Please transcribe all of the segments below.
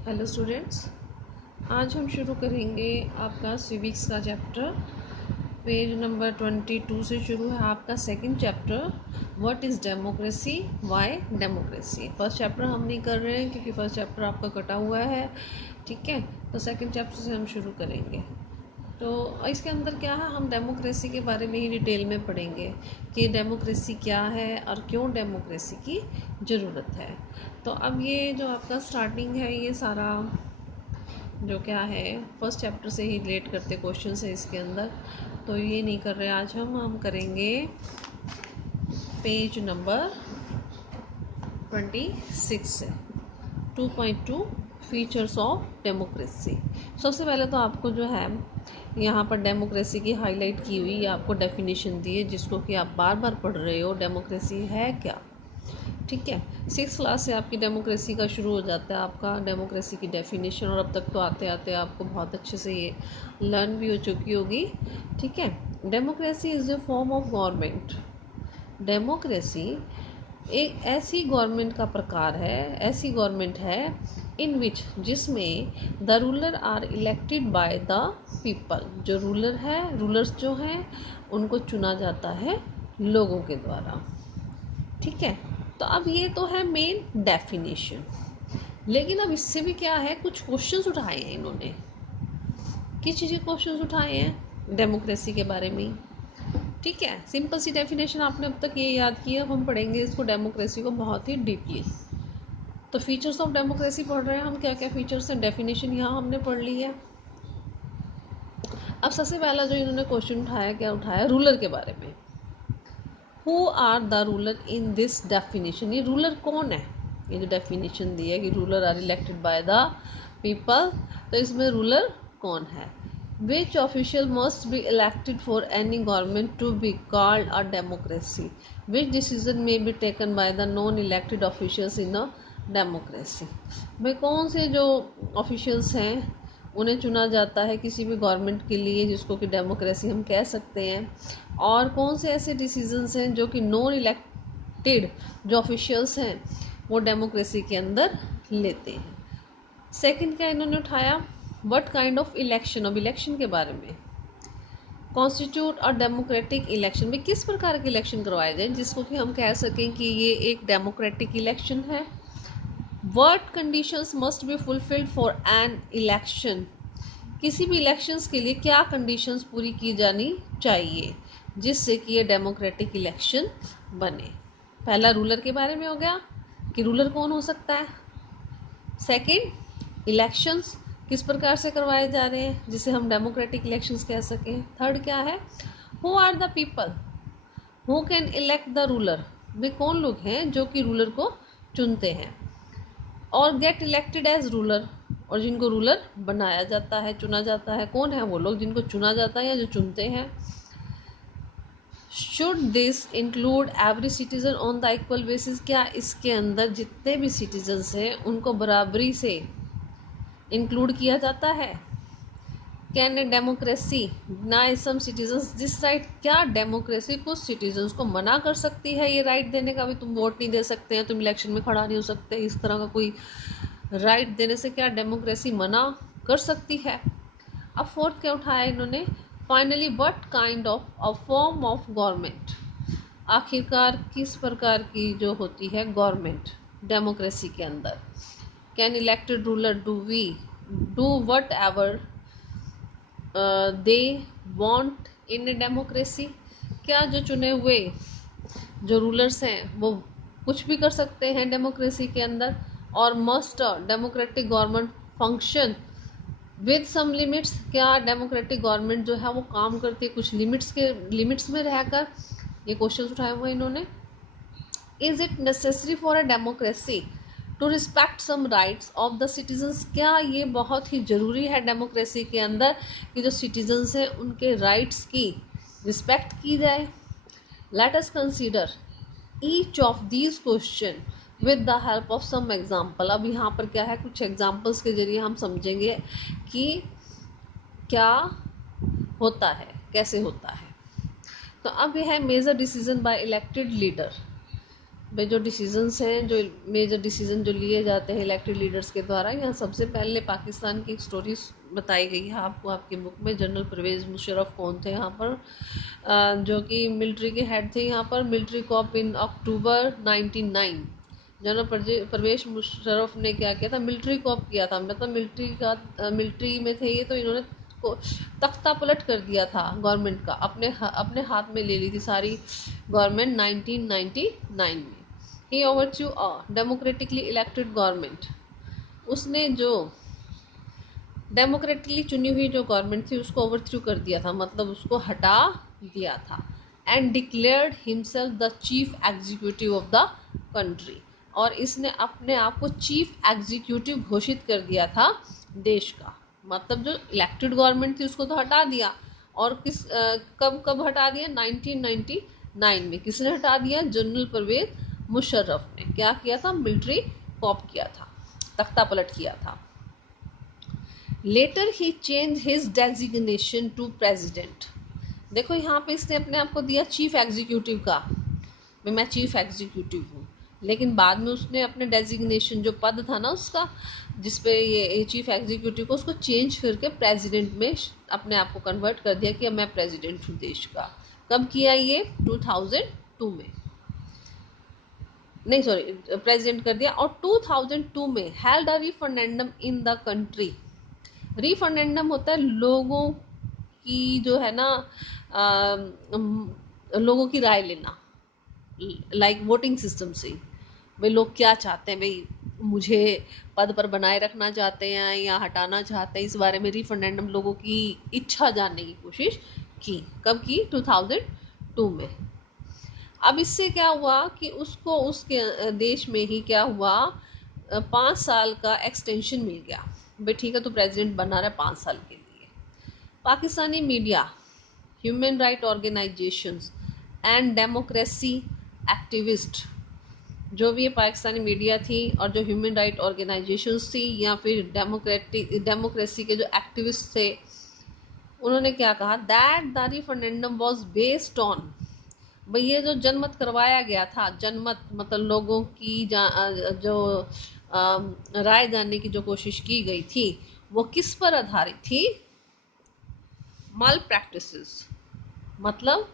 Hello students, आज हम शुरू करेंगे आपका सिविक्स का चैप्टर। पेज नंबर 22 से शुरू है आपका second chapter, what is democracy, why democracy. First chapter हम नहीं कर रहे हैं क्योंकि फर्स्ट चैप्टर आपका कटा हुआ है, ठीक है। तो सेकंड चैप्टर से हम शुरू करेंगे। तो इसके अंदर क्या है, हम डेमोक्रेसी के बारे में ही डिटेल में पढ़ेंगे कि डेमोक्रेसी क्या है और क्यों डेमोक्रेसी की ज़रूरत है। तो अब ये जो आपका स्टार्टिंग है, ये सारा जो क्या है फर्स्ट चैप्टर से ही रिलेट करते क्वेश्चन है इसके अंदर। तो ये नहीं कर रहे आज हम करेंगे पेज नंबर 26 से 2.2 फीचर्स ऑफ डेमोक्रेसी। सबसे पहले तो आपको जो है यहाँ पर डेमोक्रेसी की हाईलाइट की हुई आपको डेफिनेशन दी है, जिसको कि आप बार बार पढ़ रहे हो। डेमोक्रेसी है क्या, ठीक है। 6 क्लास से आपकी डेमोक्रेसी का शुरू हो जाता है आपका डेमोक्रेसी की डेफिनेशन, और अब तक तो आते आते आपको बहुत अच्छे से ये लर्न भी हो चुकी होगी, ठीक है। Democracy is a form of government. Democracy एक ऐसी गवर्नमेंट का प्रकार है, ऐसी गवर्नमेंट है इन विच, जिसमें the ruler are elected by the people. जो रूलर है, रूलर्स जो हैं उनको चुना जाता है लोगों के द्वारा, ठीक है। तो अब ये तो है मेन डेफिनेशन, लेकिन अब इससे भी क्या है, कुछ क्वेश्चंस उठाए हैं इन्होंने। किस चीज़ के क्वेश्चंस उठाए हैं, डेमोक्रेसी के बारे में, ठीक है। सिंपल सी डेफिनेशन आपने अब तक ये याद की है, अब हम पढ़ेंगे इसको डेमोक्रेसी को बहुत ही डीपली। तो फीचर्स ऑफ डेमोक्रेसी पढ़ रहे हैं हम, क्या क्या फीचर्स हैं, डेफिनेशन यहाँ हमने पढ़ ली है। अब सबसे पहला जो इन्होंने क्वेश्चन उठाया, क्या उठाया, रूलर के बारे में। Who are the ruler in this definition. ये रूलर कौन है, ये जो डेफिनेशन दी है कि ruler are elected by the people, तो इसमें रूलर कौन है। Which official must be elected for any government to be called a democracy. Which decision may be taken by the non elected officials in a democracy. भाई कौन से जो officials हैं उन्हें चुना जाता है किसी भी गवर्नमेंट के लिए, जिसको कि डेमोक्रेसी हम कह सकते हैं, और कौन से ऐसे डिसीजंस हैं जो कि नॉन इलेक्टेड जो ऑफिशियल्स हैं वो डेमोक्रेसी के अंदर लेते हैं। सेकंड क्या इन्होंने उठाया, व्हाट काइंड ऑफ इलेक्शन, अब इलेक्शन के बारे में। कॉन्स्टिट्यूट और डेमोक्रेटिक इलेक्शन में किस प्रकार के इलेक्शन करवाए जाए जिसको कि हम कह सकें कि ये एक डेमोक्रेटिक इलेक्शन है। What conditions must be fulfilled for an election. किसी भी इलेक्शंस के लिए क्या कंडीशंस पूरी की जानी चाहिए जिससे कि ये डेमोक्रेटिक इलेक्शन बने। पहला रूलर के बारे में हो गया कि रूलर कौन हो सकता है। सेकंड, इलेक्शंस किस प्रकार से करवाए जा रहे हैं जिसे हम डेमोक्रेटिक इलेक्शंस कह सकें। थर्ड क्या है, who are the people who can elect the ruler. वे कौन लोग हैं जो कि रूलर को चुनते हैं और गेट इलेक्टेड एज रूलर, और जिनको रूलर बनाया जाता है, चुना जाता है। कौन है वो लोग जिनको चुना जाता है या जो चुनते हैं। Should this include every citizen on the equal basis. क्या इसके अंदर जितने भी सिटीजन्स हैं उनको बराबरी से इंक्लूड किया जाता है। Can a democracy deny some citizens this right. क्या डेमोक्रेसी कुछ सिटीजन्स को मना कर सकती है ये राइट देने का, भी तुम वोट नहीं दे सकते हैं, तुम इलेक्शन में खड़ा नहीं हो सकते, इस तरह का कोई राइट देने से क्या डेमोक्रेसी मना कर सकती है। अब फोर्थ क्या उठाया इन्होंने, finally what kind of a form of government. आखिरकार किस प्रकार की जो होती है गवर्नमेंट डेमोक्रेसी के अंदर। Can elected ruler do what ever they want in a democracy. क्या जो चुने हुए जो रूलर्स हैं वो कुछ भी कर सकते हैं डेमोक्रेसी के अंदर, और must democratic government function with some limits. क्या डेमोक्रेटिक गवर्नमेंट जो है वो काम करती है कुछ लिमिट्स में रहकर। ये क्वेश्चन उठाए हुए इन्होंने। Is it necessary for a democracy to respect some rights of the citizens. क्या ये बहुत ही ज़रूरी है डेमोक्रेसी के अंदर कि जो सिटीजन्स हैं उनके राइट्स की रिस्पेक्ट की जाए। Let us consider each of these question with the help of some example. अब यहाँ पर क्या है, कुछ एग्जाम्पल्स के जरिए हम समझेंगे कि क्या होता है, कैसे होता है। तो अब यह है major decision by elected leader. भाई जो डिसीजंस हैं, जो मेजर डिसीजन जो लिए जाते हैं इलेक्टेड लीडर्स के द्वारा, यहाँ सबसे पहले पाकिस्तान की एक स्टोरी बताई गई है आपको आपकी बुक में। जनरल परवेज़ मुशर्रफ कौन थे यहाँ पर, जो कि मिलिट्री के हेड थे यहाँ पर, मिलिट्री कॉप इन अक्टूबर 1999। जनरल परवेज मुशर्रफ ने क्या किया था, मिलिट्री कॉप किया था, मतलब मिलिट्री में थे ये, तो इन्होंने को तख्ता पलट कर दिया था गवर्नमेंट का, अपने हाथ में ले ली थी सारी गवर्नमेंट 1999 में। ही ओवरथ्रू अ डेमोक्रेटिकली इलेक्टेड गवर्नमेंट, उसने जो डेमोक्रेटिकली चुनी हुई जो गवर्नमेंट थी उसको ओवरथ्रू कर दिया था, मतलब उसको हटा दिया था। And declared himself the chief executive of the country, और इसने अपने आप को चीफ एग्जीक्यूटिव घोषित कर दिया था देश का। मतलब जो इलेक्टेड गवर्नमेंट थी उसको तो हटा दिया, और कब कब हटा दिया, 1999 में। किसने हटा दिया, जनरल परवेज मुशर्रफ ने। क्या किया था, मिलिट्री कॉप किया था, तख्ता पलट किया था। लेटर ही change his designation to president. देखो यहाँ पे इसने अपने आप को दिया चीफ एग्जीक्यूटिव का, मैं चीफ एग्जीक्यूटिव हूँ, लेकिन बाद में उसने अपने डेजिग्नेशन जो पद था ना उसका, जिसपे ये चीफ एग्जीक्यूटिव को, उसको चेंज करके प्रेसिडेंट में अपने आप को कन्वर्ट कर दिया कि अब मैं प्रेसिडेंट हूँ देश का। कब किया ये, 2002 में, नहीं सॉरी, प्रेसिडेंट कर दिया। और 2002 में held a referendum in the country. Referendum होता है लोगों की जो है ना, लोगों की राय लेना, लाइक वोटिंग सिस्टम से। भाई लोग क्या चाहते हैं, भाई मुझे पद पर बनाए रखना चाहते हैं या हटाना चाहते हैं, इस बारे में रिफरेंडम लोगों की इच्छा जानने की कोशिश की। कब की, 2002 में। अब इससे क्या हुआ कि उसको उसके देश में ही क्या हुआ, 5 साल का एक्सटेंशन मिल गया। भाई ठीक है, तो प्रेसिडेंट बना रहा है 5 साल के लिए। Pakistani media, human right organisations and democracy activist, जो भी ये पाकिस्तानी मीडिया थी और जो ह्यूमन राइट ऑर्गेनाइजेशंस थी या फिर डेमोक्रेसी के जो एक्टिविस्ट थे, उन्होंने क्या कहा, that the referendum was based on, भाई ये जो जनमत करवाया गया था, जनमत मतलब लोगों की जो राय जानने की जो कोशिश की गई थी, वो किस पर आधारित थी, मल प्रैक्टिसेस, मतलब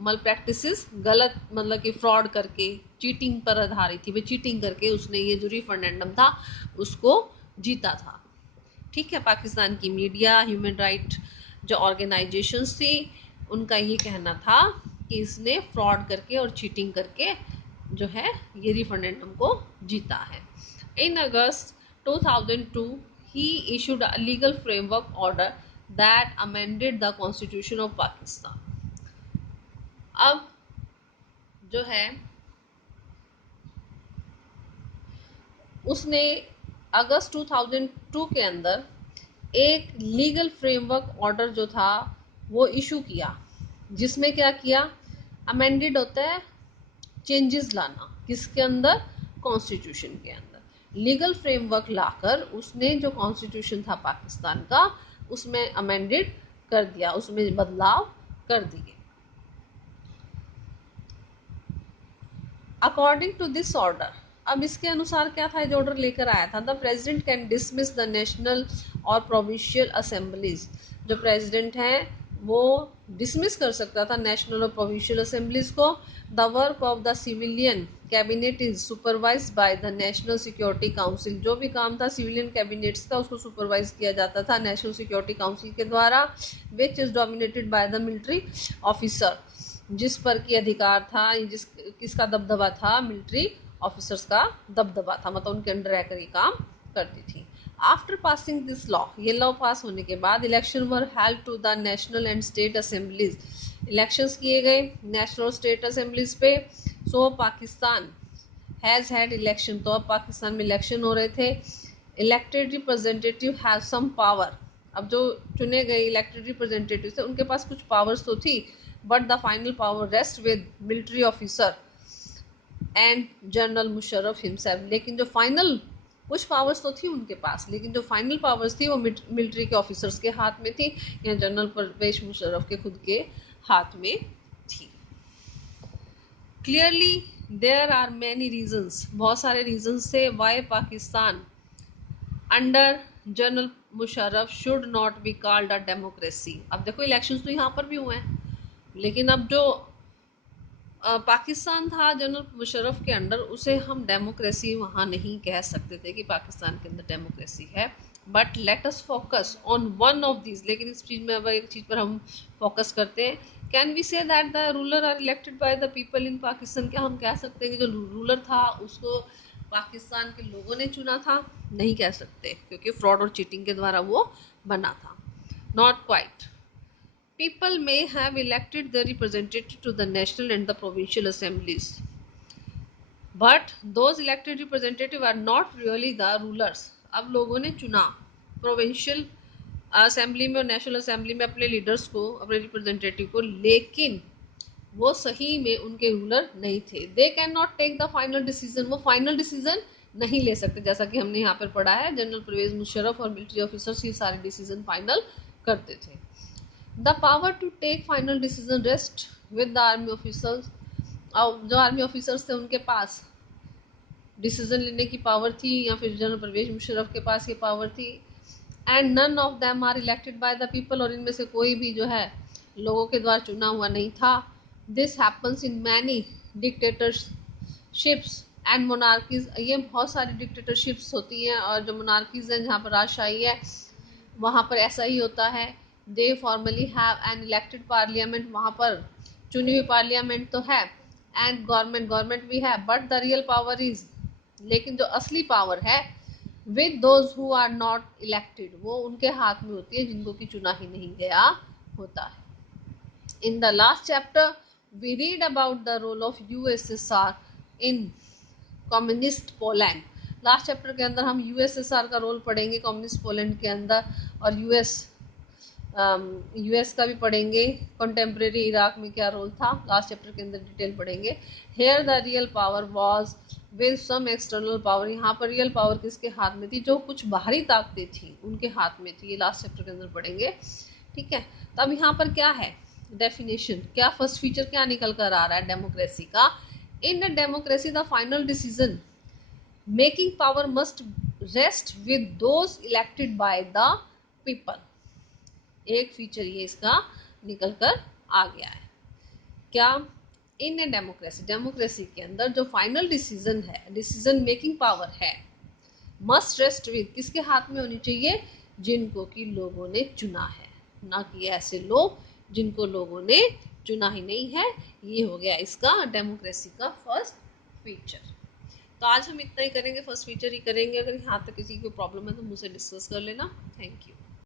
मल प्रैक्टिसेस गलत, मतलब कि फ्रॉड करके, चीटिंग पर आधारित थी। भाई चीटिंग करके उसने ये जो रिफरेंडम था उसको जीता था। ठीक है, पाकिस्तान की मीडिया, ह्यूमन राइट जो ऑर्गेनाइजेशंस थी, उनका ये कहना था कि इसने फ्रॉड करके और चीटिंग करके जो है ये रिफरेंडम को जीता है। इन अगस्त 2002 he issued a legal framework order that amended the constitution of Pakistan। अब जो है उसने अगस्त 2002 के अंदर एक लीगल फ्रेमवर्क ऑर्डर जो था वो इशू किया, जिसमें क्या किया, अमेंडेड होता है चेंजेस लाना, किसके अंदर, कॉन्स्टिट्यूशन के अंदर। लीगल फ्रेमवर्क लाकर उसने जो कॉन्स्टिट्यूशन था पाकिस्तान का, उसमें अमेंडेड कर दिया, उसमें बदलाव कर दिए। अकॉर्डिंग टू दिस ऑर्डर, अब इसके अनुसार क्या था, जो ऑर्डर लेकर आया था, the president can dismiss the national और प्रोविंशियल असेंबलीज। जो प्रेसिडेंट हैं वो डिसमिस कर सकता था नेशनल और प्रोविंशियल असेंबलीज को। The work of the civilian cabinet is supervised by the national security council. जो भी काम था सिविलियन कैबिनेट्स का, उसको सुपरवाइज किया जाता था नेशनल सिक्योरिटी काउंसिल के द्वारा, which is dominated by the military officer, जिस पर की अधिकार था, किसका दबदबा था, मिलिट्री ऑफिसर्स का दबदबा था, मतलब उनके अंडर रहकर ये काम करती थी। आफ्टर पासिंग दिस लॉ, ये लॉ पास होने के बाद, election were held to the national and state assemblies. Elections किए गए नेशनल और स्टेट असेंबलीज पे। So Pakistan has had election, तो अब पाकिस्तान में इलेक्शन हो रहे थे। Elected representative have some power, अब जो चुने गए इलेक्टेड रिप्रेजेंटेटिव थे उनके पास कुछ पावर्स तो थी, but the final power rest with military officer and general Musharraf himself. लेकिन जो फाइनल, कुछ पावर्स तो थी उनके पास, लेकिन जो फाइनल पावर्स थी वो मिलिट्री के ऑफिसर्स के हाथ में थी, या जनरल परवेज मुशर्रफ के खुद के हाथ में थी। Clearly there are many reasons, बहुत सारे रीजन्स थे why Pakistan under general Musharraf should not be called a democracy. अब देखो इलेक्शंस तो यहाँ पर भी हुए हैं, लेकिन अब जो पाकिस्तान था जनरल मुशर्रफ के अंडर, उसे हम डेमोक्रेसी वहाँ नहीं कह सकते थे कि पाकिस्तान के अंदर डेमोक्रेसी है। But let us focus on one of these, लेकिन इस चीज़ में अब एक चीज़ पर हम फोकस करते हैं। Can we say that the ruler are elected by the people in Pakistan? क्या हम कह सकते हैं कि जो रूलर था उसको पाकिस्तान के लोगों ने चुना था? नहीं कह सकते, क्योंकि फ्रॉड और चीटिंग के द्वारा वो बना था। Not quite. People may have elected their representative to the national and the provincial assemblies, but those elected representative are not really the rulers. अब लोगों ने चुना प्रोविंशियल असेंबली में और नेशनल असेंबली में अपने लीडर्स को, अपने रिप्रेजेंटेटिव को, लेकिन वो सही में उनके रूलर नहीं थे। They can not take the final decision, वो फाइनल डिसीजन नहीं ले सकते। जैसा कि हमने यहाँ पर पढ़ा है, जनरल परवेज मुशर्रफ और मिलिट्री ऑफिसर्स ये सारे डिसीजन फाइनल करते थे। The power to take final decision rest with the army officers. और जो आर्मी ऑफिसर्स थे उनके पास डिसीजन लेने की पावर थी, या फिर जनरल परवेज मुशर्रफ के पास ये पावर थी। And none of them are elected by the people, और इनमें से कोई भी जो है लोगों के द्वारा चुना हुआ नहीं था। This happens in many dictatorships and monarchies. ये बहुत सारी डिक्टेटरशिप्स होती हैं, और जो मोनार्कीज हैं जहाँ पर राजशाही है वहाँ पर ऐसा ही होता है। They formally have an elected parliament, वहाँ पर चुनी हुई पार्लियामेंट तो है, एंड गवर्नमेंट भी है, but the real power is, लेकिन जो असली पावर है, with those who are not elected, वो उनके हाथ में होती है जिनको कि चुना ही नहीं गया होता है। In the last chapter we read about the role of USSR in communist Poland. Last chapter के अंदर हम यूएसएसआर का रोल पढ़ेंगे कम्युनिस्ट पोलैंड के अंदर, और यूएस का भी पढ़ेंगे। कंटेम्प्रेरी इराक में क्या रोल था, लास्ट चैप्टर के अंदर डिटेल पढ़ेंगे। Here the real power was with some external power, यहाँ पर रियल पावर किसके हाथ में थी? जो कुछ बाहरी ताकतें थी उनके हाथ में थी। ये लास्ट चैप्टर के अंदर पढ़ेंगे, ठीक है। तो अब यहाँ पर क्या है डेफिनेशन, क्या फर्स्ट फीचर क्या निकल कर आ रहा है डेमोक्रेसी का? In a democracy the final decision making power must rest with those elected by the people. एक फीचर ये इसका निकल कर आ गया है। क्या? इन ए डेमोक्रेसी, डेमोक्रेसी के अंदर जो फाइनल डिसीजन है, डिसीजन मेकिंग पावर है, मस्ट रेस्ट विद, किसके हाथ में होनी चाहिए? जिनको कि लोगों ने चुना है, ना कि ऐसे लोग जिनको लोगों ने चुना ही नहीं है। ये हो गया इसका डेमोक्रेसी का फर्स्ट फीचर। तो आज हम इतना ही करेंगे, फर्स्ट फीचर ही करेंगे। अगर यहाँ तक किसी को प्रॉब्लम है तो मुझसे डिस्कस कर लेना। Thank you.